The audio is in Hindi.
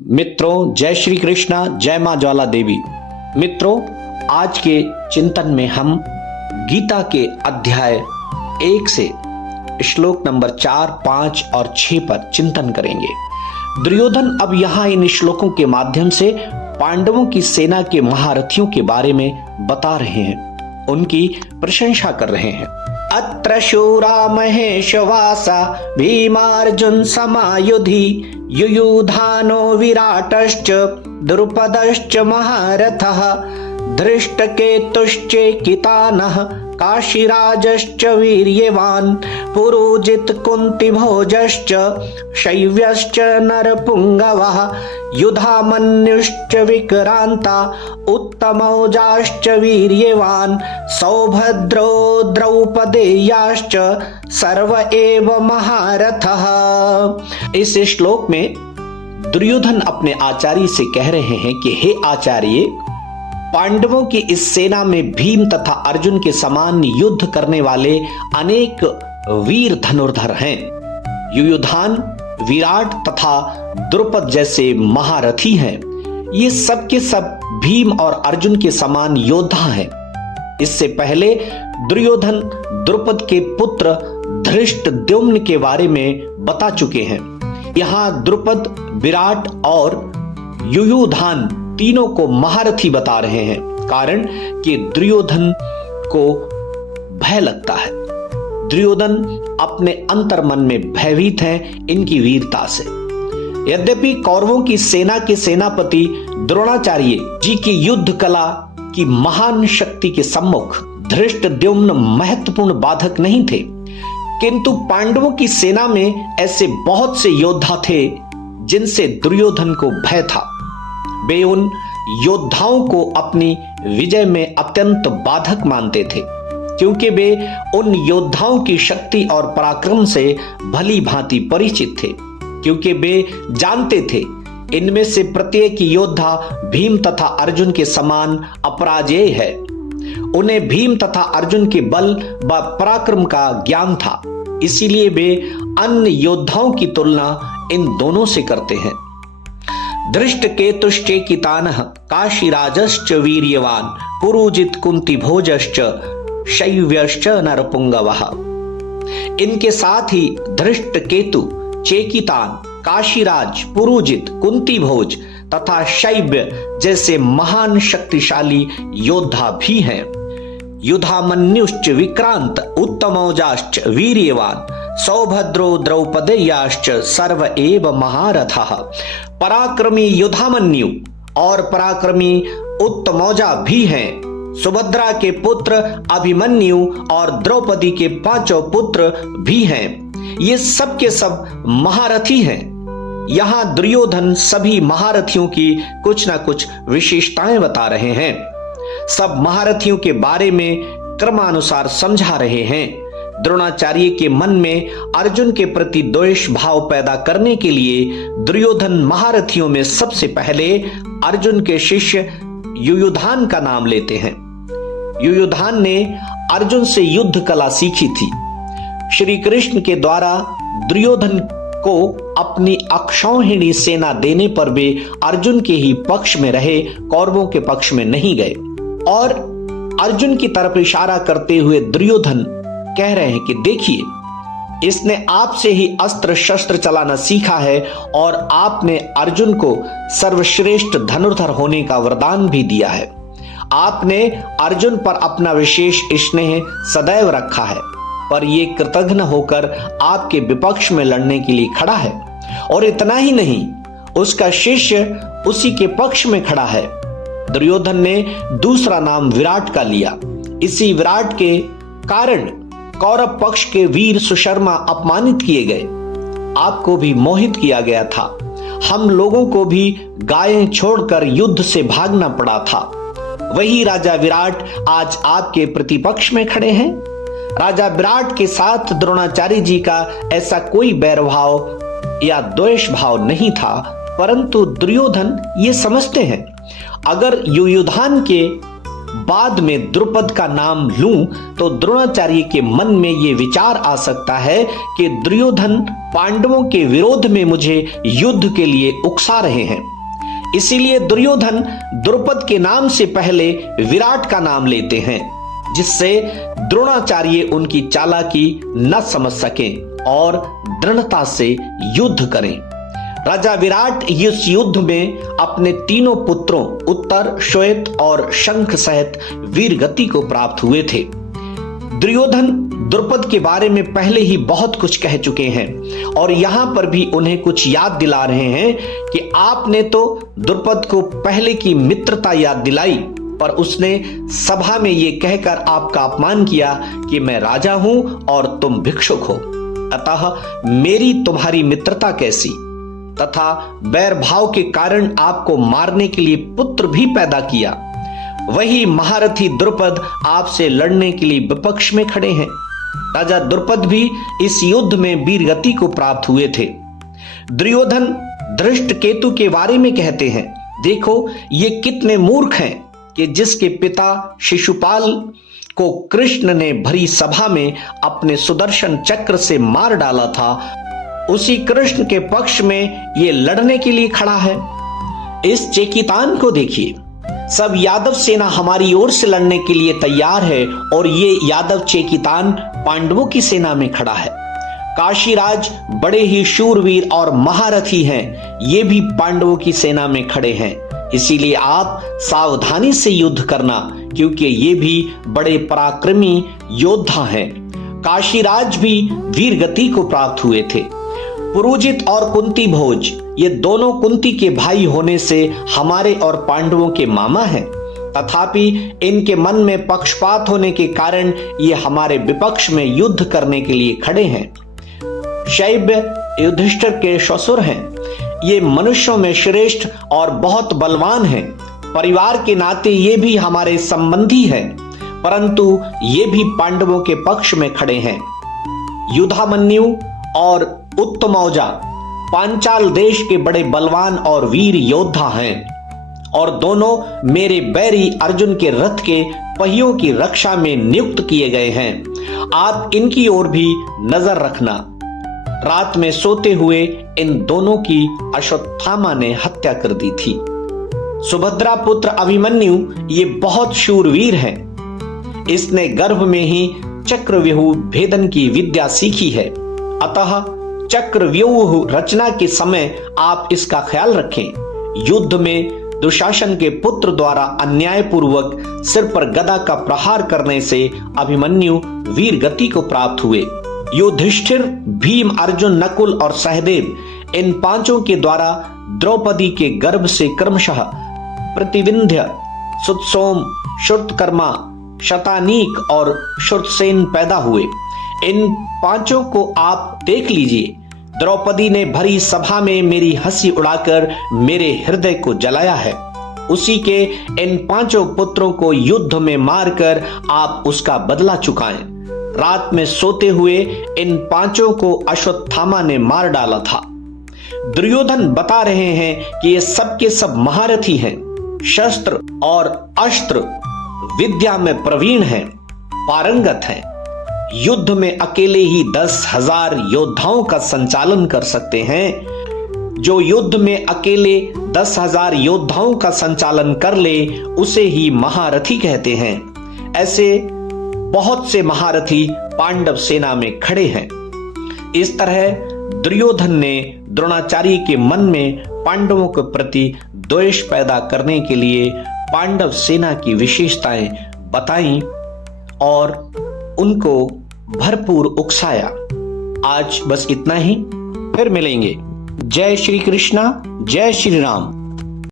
मित्रों, जय श्री कृष्णा, जय मां ज्वाला देवी। मित्रों, आज के चिंतन में हम गीता के अध्याय 1 से श्लोक नंबर 4, 5 और 6 पर चिंतन करेंगे। दुर्योधन अब यहाँ इन श्लोकों के माध्यम से पांडवों की सेना के महारथियों के बारे में बता रहे हैं, उनकी प्रशंसा कर रहे हैं। अत्र शूरा महेशवासा भीमार्जुन समायुधि युयुधानो विराटश्च द्रुपदश्च महारथः धृष्टकेतुश्चेकितानः काशीराजश्च वीर्यवान् पुरोजित कुन्तिभोजश्च शैव्यश्च नरपुङ्गवः युधामन्युश्च विक्रान्ता उत्तमौजाश्च वीर्यवान् सौभद्रो द्रौपदेयाश्च सर्व एव महारथः। इस श्लोक में दुर्योधन अपने आचार्य से कह रहे हैं कि हे आचार्य, पांडवों की इस सेना में भीम तथा अर्जुन के समान युद्ध करने वाले अनेक वीर धनुर्धर हैं। युयुधान, विराट तथा द्रुपद जैसे महारथी हैं। ये सब के सब भीम और अर्जुन के समान योद्धा हैं। इससे पहले दुर्योधन द्रुपद के पुत्र धृष्टद्युम्न के बारे में बता चुके हैं। यहाँ द्रुपद, विराट और युयुधान तीनों को महारथी बता रहे हैं, कारण कि दुर्योधन को भय लगता है। दुर्योधन अपने अंतर्मन में भयभीत हैं इनकी वीरता से। यद्यपि कौरवों की सेना के सेनापति द्रोणाचार्य जी की युद्ध कला की महान शक्ति के सम्मुख धृष्टद्युम्न महत्वपूर्ण बाधक नहीं थे, किंतु पांडवों की सेना में ऐसे बहुत से योद्धा थे जिनसे दुर्योधन को भय था। वे उन योद्धाओं को अपनी विजय में अत्यंत बाधक मानते थे, क्योंकि वे उन योद्धाओं की शक्ति और पराक्रम से भली भांति परिचित थे, क्योंकि वे जानते थे इनमें से प्रत्येक योद्धा भीम तथा अर्जुन के समान अपराजेय है। उन्हें भीम तथा अर्जुन के बल व पराक्रम का ज्ञान था, इसीलिए वे अन्य योद्धाओं की तुलना इन दोनों से करते हैं। धृष्टकेतुश्चेकितानः काशीराजश्च वीर्यवान् पुरोजित कुन्तिभोजश्च शैव्यश्च नरपुङ्गवः। इनके साथ ही धृष्टकेतु, चेकितान, काशीराज, पुरोजित, कुंतीभोज तथा शैव्य जैसे महान शक्तिशाली योद्धा भी हैं। युधामन्युश्च विक्रांत उत्तमौजाश्च वीर्यवान् सौभद्रो द्रौपदेयाश्च सर्व एव महारथः। पराक्रमी युधामन्यु और पराक्रमी उत्तमौजा भी हैं। सुभद्रा के पुत्र अभिमन्यु और द्रौपदी के 5 पुत्र भी हैं। ये सब के सब महारथी हैं। यहाँ दुर्योधन सभी महारथियों की कुछ ना कुछ विशेषताएं बता रहे हैं। सब महारथियों के बारे में क्रमानुसार समझा रहे हैं। द्रोणाचार्य के मन में अर्जुन के प्रति द्वेष भाव पैदा करने के लिए दुर्योधन महारथियों में सबसे पहले अर्जुन के शिष्य युयुधान का नाम लेते हैं। युयुधान ने अर्जुन से युद्ध कला सीखी थी। श्री कृष्ण के द्वारा दुर्योधन को अपनी अक्षौहिणी सेना देने पर वे अर्जुन के ही पक्ष में रहे, कौरवों के पक्ष में नहीं गए। और अर्जुन की तरफ इशारा करते हुए दुर्योधन कह रहे हैं कि देखिए, इसने आपसे ही अस्त्र शस्त्र चलाना सीखा है और आपने अर्जुन को सर्वश्रेष्ठ धनुर्धर होने का वरदान भी दिया है। आपने अर्जुन पर अपना विशेष स्नेह सदैव रखा है, पर यह कृतघ्न होकर आपके विपक्ष में लड़ने के लिए खड़ा है। और इतना ही नहीं, उसका शिष्य उसी के पक्ष में खड़ा है। दुर्योधन ने दूसरा नाम विराट का लिया। इसी विराट के कारण कौरव पक्ष के वीर सुशर्मा अपमानित किए गए। आपको भी मोहित किया गया था। हम लोगों को भी गायें छोड़कर युद्ध से भागना पड़ा था। वही राजा विराट आज आपके प्रतिपक्ष में खड़े हैं। राजा विराट के साथ द्रोणाचार्य जी का ऐसा कोई बैरभाव या द्वेष भाव नहीं था, परंतु दुर्योधन ये समझते हैं, अगर युयुधान के बाद में द्रुपद का नाम लूं तो द्रोणाचार्य के मन में यह विचार आ सकता है कि दुर्योधन पांडवों के विरोध में मुझे युद्ध के लिए उकसा रहे हैं। इसीलिए दुर्योधन द्रुपद के नाम से पहले विराट का नाम लेते हैं, जिससे द्रोणाचार्य उनकी चालाकी न समझ सकें और दृढ़ता से युद्ध करें। राजा विराट इस युद्ध में अपने तीनों पुत्रों उत्तर, श्वेत और शंख सहित वीर गति को प्राप्त हुए थे। दुर्योधन द्रुपद के बारे में पहले ही बहुत कुछ कह चुके हैं और यहां पर भी उन्हें कुछ याद दिला रहे हैं कि आपने तो द्रुपद को पहले की मित्रता याद दिलाई, पर उसने सभा में यह कहकर आपका अपमान किया कि मैं राजा हूं और तुम भिक्षुक हो, अतः मेरी तुम्हारी मित्रता कैसी, तथा बैर भाव के कारण आपको मारने के लिए पुत्र भी पैदा किया। वही महारथी द्रुपद आपसे लड़ने के लिए विपक्ष में खड़े हैं। राजा द्रुपद भी इस युद्ध में वीर गति को प्राप्त हुए थे। दुर्योधन धृष्टकेतु के बारे में कहते हैं, देखो ये कितने मूर्ख हैं कि जिसके पिता शिशुपाल को कृष्ण ने भरी सभा में अपने सुदर्शन चक्र से मार डाला था, उसी कृष्ण के पक्ष में ये लड़ने के लिए खड़ा है। इस चेकितान को देखिए, सब यादव सेना हमारी ओर से लड़ने के लिए तैयार है और ये यादव चेकितान पांडवों की सेना में खड़ा है। काशीराज बड़े ही शूरवीर और महारथी हैं, ये भी पांडवों की सेना में खड़े हैं। इसीलिए आप सावधानी से युद्ध करना, क्योंकि ये भी बड़े पराक्रमी योद्धा हैं। काशीराज भी वीर गति को प्राप्त हुए थे। पुरुजित और कुंती भोज, ये दोनों कुंती के भाई होने से हमारे और पांडवों के मामा हैं, तथापि इनके मन में पक्षपात होने के कारण ये हमारे विपक्ष में युद्ध करने के लिए खड़े हैं। शैब्य युधिष्ठिर के ससुर हैं, ये मनुष्यों में श्रेष्ठ और बहुत बलवान हैं। परिवार के नाते ये भी हमारे संबंधी हैं, परंतु ये भी पांडवों के पक्ष में खड़े हैं। युधामन्यु और उत्तमौजा पांचाल देश के बड़े बलवान और वीर योद्धा हैं और दोनों मेरे बैरी अर्जुन के रथ के पहियों की रक्षा में नियुक्त किए गए हैं। आप इनकी ओर भी नजर रखना। रात में सोते हुए इन दोनों की अश्वत्थामा ने हत्या कर दी थी। सुभद्रा पुत्र अभिमन्यु ये बहुत शूरवीर है। इसने गर्भ में ही चक्रव्यूह भेदन की विद्या सीखी है, अतः चक्रव्यूह रचना के समय आप इसका ख्याल रखें। युद्ध में दुशासन के पुत्र द्वारा अन्यायपूर्वक सिर पर गदा का प्रहार करने से अभिमन्यु वीर गति को प्राप्त हुए। युधिष्ठिर, भीम, अर्जुन, नकुल और सहदेव, इन पांचों के द्वारा द्रौपदी के गर्भ से क्रमशः प्रतिविंध्य, सुतसोम, श्रुतकर्मा, शतानीक और श्रुतसेन पैदा हुए। इन पांचों को आप देख लीजिए। द्रौपदी ने भरी सभा में मेरी हंसी उड़ाकर मेरे हृदय को जलाया है। उसी के इन पांचों पुत्रों को युद्ध में मारकर आप उसका बदला चुकाएं। रात में सोते हुए इन पांचों को अश्वत्थामा ने मार डाला था। दुर्योधन बता रहे हैं कि ये सब के सब महारथी हैं, शस्त्र और अस्त्र विद्या में प्रवीण हैं, पारंगत हैं। युद्ध में अकेले ही 10,000 योद्धाओं का संचालन कर सकते हैं। जो युद्ध में अकेले 10,000 योद्धाओं का संचालन कर ले, उसे ही महारथी कहते हैं। ऐसे बहुत से महारथी पांडव सेना में खड़े हैं। इस तरह दुर्योधन ने द्रोणाचार्य के मन में पांडवों के प्रति द्वेष पैदा करने के लिए पांडव सेना की विशेषताएं बताई और उनको भरपूर उकसाया। आज बस इतना ही, फिर मिलेंगे। जय श्री कृष्णा, जय श्री राम।